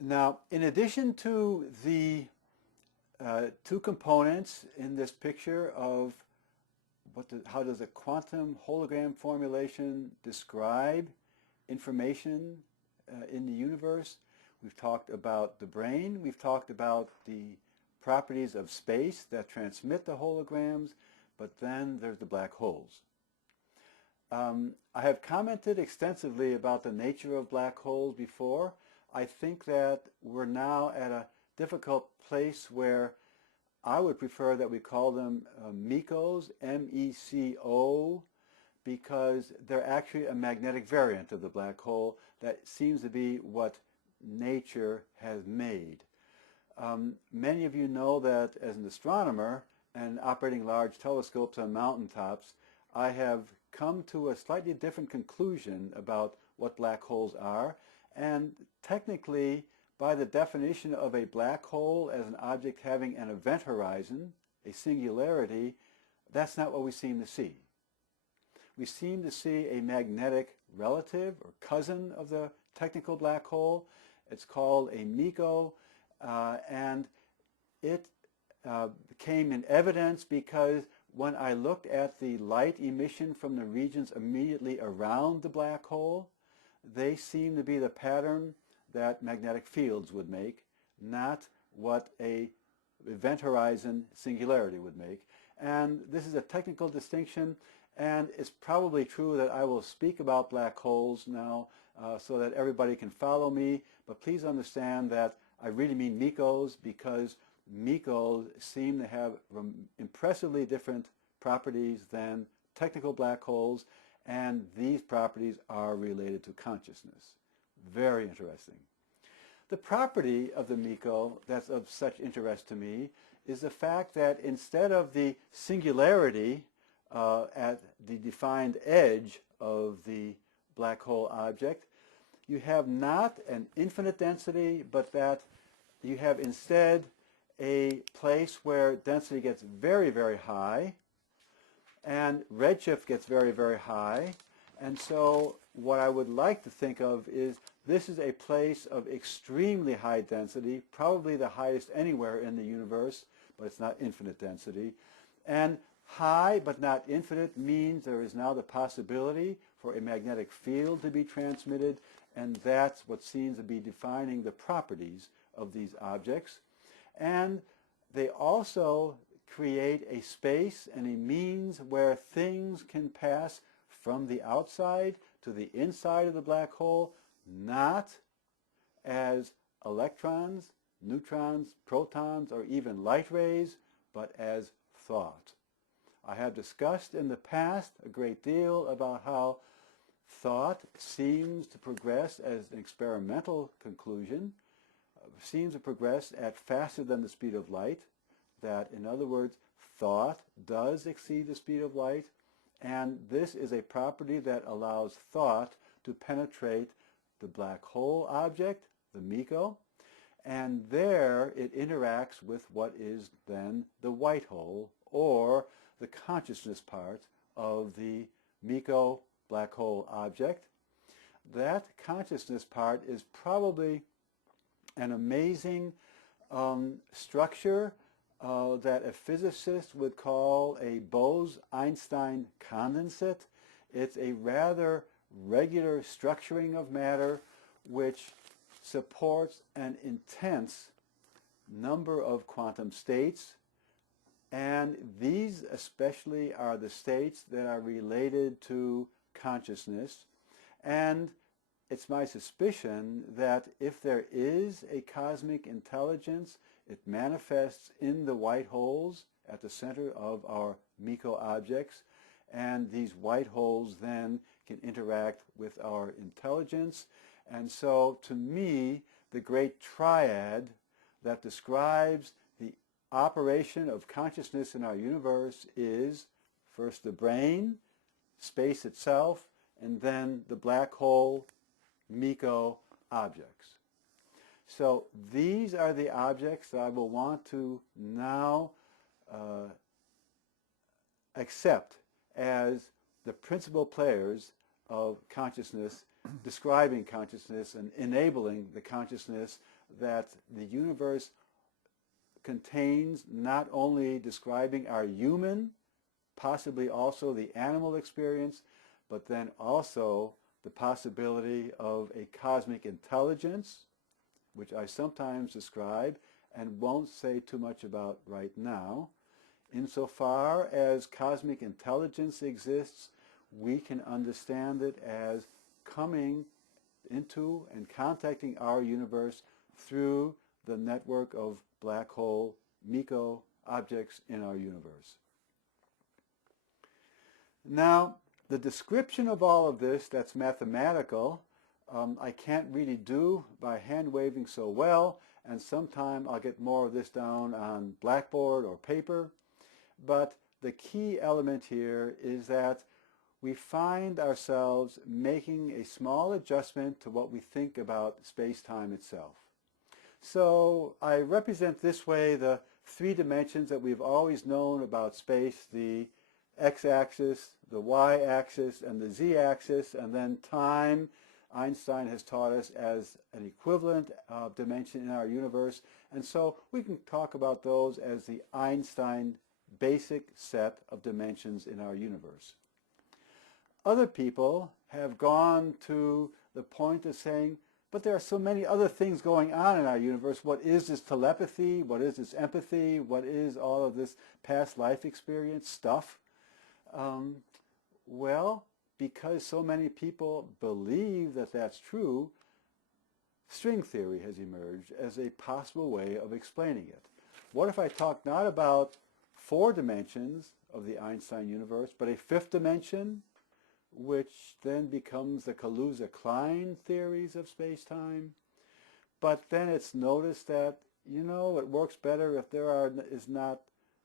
Now, in addition to the two components in this picture of how does a quantum hologram formulation describe information in the universe, we've talked about the brain, we've talked about the properties of space that transmit the holograms, but then there's the black holes. I have commented extensively about the nature of black holes before. I think that we're now at a difficult place where I would prefer that we call them MECOs, M-E-C-O, because they're actually a magnetic variant of the black hole that seems to be what nature has made. Many of you know that as an astronomer and operating large telescopes on mountaintops, I have come to a slightly different conclusion about what black holes are, and technically, by the definition of a black hole as an object having an event horizon, a singularity, that's not what we seem to see. We seem to see a magnetic relative or cousin of the technical black hole. It's called a MECO, and it came in evidence because when I looked at the light emission from the regions immediately around the black hole, they seem to be the pattern that magnetic fields would make, not what a event horizon singularity would make. And this is a technical distinction, and it's probably true that I will speak about black holes now so that everybody can follow me, but please understand that I really mean MECOs because MECOs seem to have impressively different properties than technical black holes, and these properties are related to consciousness. Very interesting. The property of the MECO that's of such interest to me is the fact that instead of the singularity at the defined edge of the black hole object, you have not an infinite density, but that you have instead a place where density gets very, very high and redshift gets very, very high. And so what I would like to think of is this is a place of extremely high density, probably the highest anywhere in the universe, but it's not infinite density. And high but not infinite means there is now the possibility for a magnetic field to be transmitted, and that's what seems to be defining the properties of these objects. And they also create a space and a means where things can pass from the outside to the inside of the black hole, not as electrons, neutrons, protons, or even light rays, but as thought. I have discussed in the past a great deal about how thought seems to progress as an experimental conclusion, seems to progress at faster than the speed of light, that in other words, thought does exceed the speed of light, and this is a property that allows thought to penetrate the black hole object, the MECO, and there it interacts with what is then the white hole, or the consciousness part of the MECO black hole object. That consciousness part is probably an amazing structure that a physicist would call a Bose-Einstein condensate. It's a rather regular structuring of matter which supports an intense number of quantum states, and these especially are the states that are related to consciousness. And it's my suspicion that if there is a cosmic intelligence, it manifests in the white holes at the center of our MECO objects, and these white holes then can interact with our intelligence. And so, to me, the great triad that describes the operation of consciousness in our universe is first the brain, space itself, and then the black hole, MECO objects. So these are the objects that I will want to now accept as the principal players of consciousness, describing consciousness and enabling the consciousness that the universe contains not only describing our human, possibly also the animal experience, but then also the possibility of a cosmic intelligence, which I sometimes describe and won't say too much about right now. Insofar as cosmic intelligence exists, we can understand it as coming into and contacting our universe through the network of black hole MECO objects in our universe. Now, the description of all of this that's mathematical, I can't really do by hand waving so well, and sometime I'll get more of this down on blackboard or paper. But the key element here is that we find ourselves making a small adjustment to what we think about space-time itself. So I represent this way the three dimensions that we've always known about space, the x-axis, the y-axis, and the z-axis, and then time, Einstein has taught us, as an equivalent dimension in our universe. And so we can talk about those as the Einstein basic set of dimensions in our universe. Other people have gone to the point of saying, but there are so many other things going on in our universe. What is this telepathy? What is this empathy? What is all of this past life experience stuff? Well, because so many people believe that that's true, string theory has emerged as a possible way of explaining it. What if I talk not about 4 dimensions of the Einstein universe, but a 5th dimension, which then becomes the Kaluza-Klein theories of space-time? But then it's noticed that, you know, it works better if there is not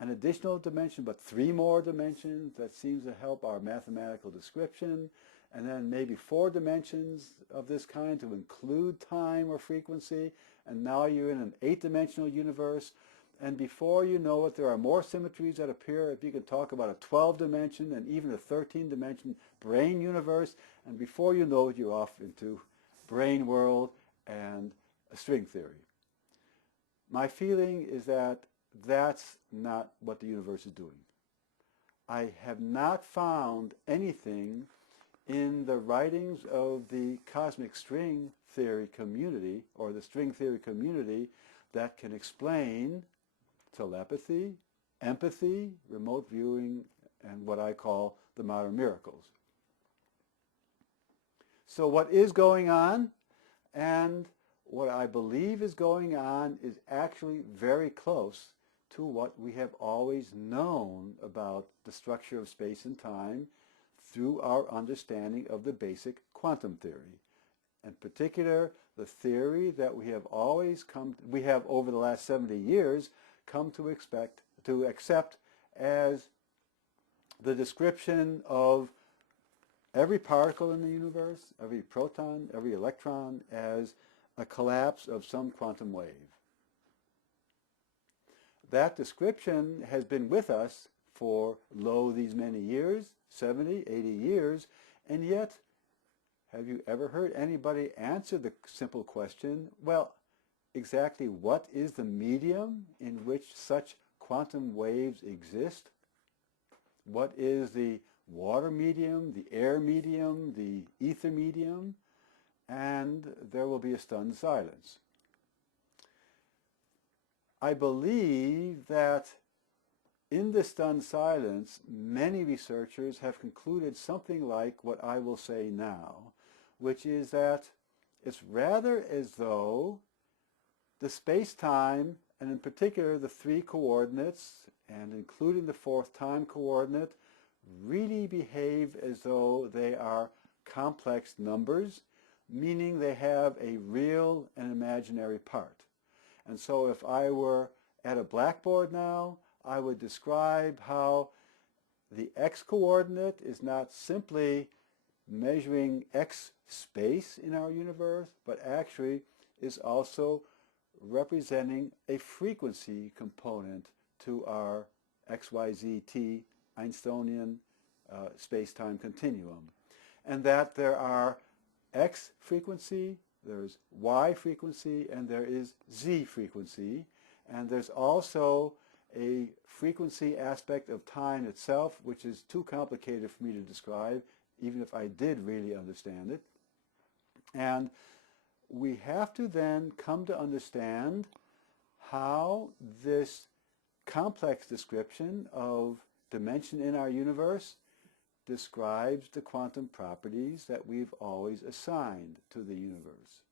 an additional dimension, but 3 more dimensions. That seems to help our mathematical description. And then maybe 4 dimensions of this kind to include time or frequency. And now you're in an 8-dimensional universe. And before you know it, there are more symmetries that appear. If you can talk about a 12-dimension and even a 13-dimension brain universe, and before you know it, you're off into brain world and a string theory. My feeling is that that's not what the universe is doing. I have not found anything in the writings of the cosmic string theory community or the string theory community that can explain telepathy, empathy, remote viewing, and what I call the modern miracles. So what is going on, and what I believe is going on, is actually very close to what we have always known about the structure of space and time through our understanding of the basic quantum theory. In particular, the theory that we have over the last 70 years come to accept as the description of every particle in the universe, every proton, every electron, as a collapse of some quantum wave. That description has been with us for, these many years, 70, 80 years, and yet, have you ever heard anybody answer the simple question, well, exactly what is the medium in which such quantum waves exist? What is the water medium, the air medium, the ether medium? And there will be a stunned silence. I believe that in this stunned silence, many researchers have concluded something like what I will say now, which is that it's rather as though the space-time, and in particular the 3 coordinates, and including the 4th time coordinate, really behave as though they are complex numbers, meaning they have a real and imaginary part. And so if I were at a blackboard now, I would describe how the x-coordinate is not simply measuring x space in our universe, but actually is also representing a frequency component to our XYZ-T Einsteinian space-time continuum. And that there are x frequency There's Y frequency and there is Z frequency. And there's also a frequency aspect of time itself, which is too complicated for me to describe, even if I did really understand it. And we have to then come to understand how this complex description of dimension in our universe describes the quantum properties that we've always assigned to the universe.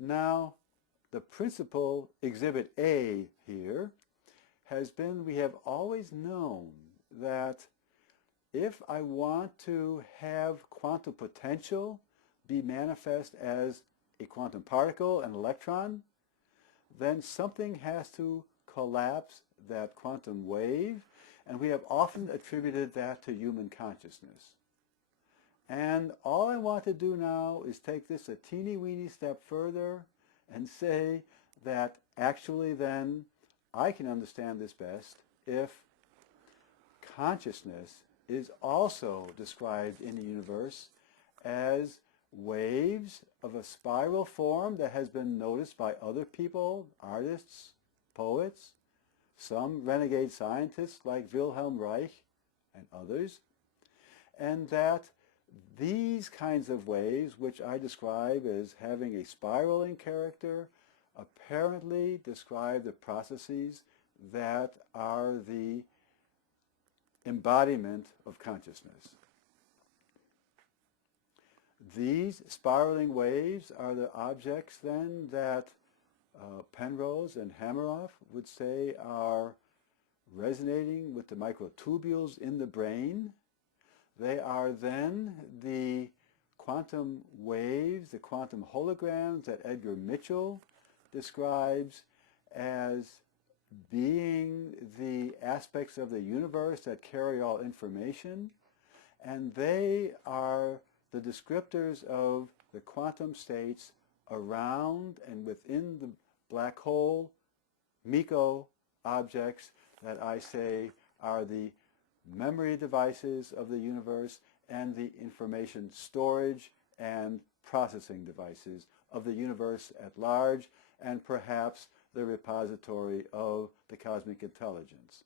Now, the principal exhibit A here has been, we have always known that if I want to have quantum potential be manifest as a quantum particle, an electron, then something has to collapse that quantum wave, and we have often attributed that to human consciousness. And all I want to do now is take this a teeny-weeny step further and say that actually then I can understand this best if consciousness is also described in the universe as waves of a spiral form that has been noticed by other people, artists, poets, some renegade scientists like Wilhelm Reich and others, and that these kinds of waves, which I describe as having a spiraling character, apparently describe the processes that are the embodiment of consciousness. These spiraling waves are the objects then that Penrose and Hameroff would say are resonating with the microtubules in the brain. They are then the quantum waves, the quantum holograms that Edgar Mitchell describes as being the aspects of the universe that carry all information, and they are the descriptors of the quantum states around and within the black hole, MECO objects that I say are the memory devices of the universe and the information storage and processing devices of the universe at large, and perhaps the repository of the cosmic intelligence.